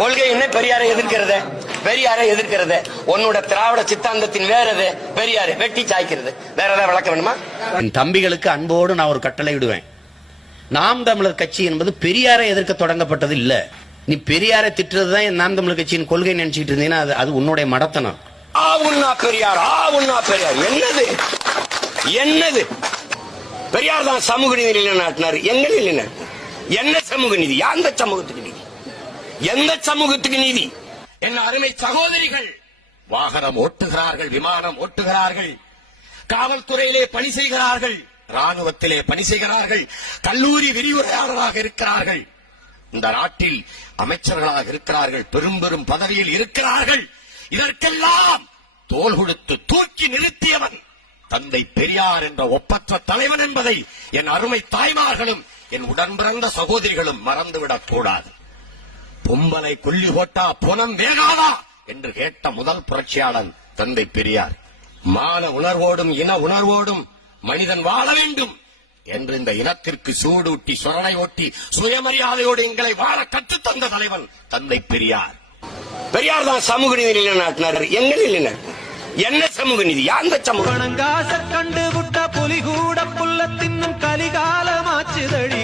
கொள்கை என்ன? பெரியாரை எதிர்க்கிறது. பெரியாரை எதிர்க்கிறது உன்னோட திராவிட சித்தாந்தத்தின் வேற எது? பெரியாரை வெட்டி சாய்க்கிறது. வேற ஏதாவது விளக்க வேணுமா? என் தம்பிகளுக்கு அன்போடு நான் ஒரு கட்டளை விடுவேன். நாம் தமிழர் கட்சி என்பது பெரியாரை எதிர்க்க தொடங்கப்பட்டது இல்ல. நீ பெரியாரை திட்டுறதுதான் நாம் தமிழர் கட்சியின் கொள்கை நினைச்சிட்டு இருந்தீங்கன்னா அது உன்னுடைய மடத்தனம். பெரியார் பெரியார் என்னது என்னது? பெரியார் தான் சமூக நீதி நிலைநாட்டினார். எங்க நிலைநாட்டினார்? என்ன சமூக நீதி? எந்த சமூகத்துக்கு நீதி? எந்த சமூகத்துக்கு நீதி? என்ன அருமை சகோதரிகள் வாகனம் ஓட்டுகிறார்கள், விமானம் ஓட்டுகிறார்கள், காவல்துறையிலே பணி செய்கிறார்கள், ராணுவத்திலே பணி செய்கிறார்கள், கல்லூரி விரிவுரையாளராக இருக்கிறார்கள், இந்த நாட்டில் அமைச்சர்களாக இருக்கிறார்கள், பெரும் பெரும் பதவியில் இருக்கிறார்கள். இதற்கெல்லாம் தோள் கொடுத்து தூக்கி நிறுத்தியவன் தந்தை பெரியார் என்ற ஒப்பற்ற தலைவன் என்பதை என் அருமை தாய்மார்களும் என் உடன் பிறந்த சகோதரிகளும் மறந்துவிடக் கூடாது. பொம்பலை கொல்லி போட்டா புனம் வேகாதா என்று கேட்ட முதல் புரட்சியாளன் தந்தை பெரியார். மான உணர்வோடும் இன உணர்வோடும் மனிதன் வாழ வேண்டும் என்று இந்த இனத்திற்கு சூடூட்டி சொரணை ஓட்டி சுயமரியாதையோடு எங்களை வாழ கற்றுத்தந்த தலைவன் தந்தை பெரியார். பெரியார் தான் சமூக நீதி நிலைநாட்டினார். எங்க நிலைநாட்டினார்? என்ன சமூக நீதி? அந்த சமூகம் கண்டு விட்ட புலி கூட புல்ல தின்னும் கலிகாலமாச்சுதடி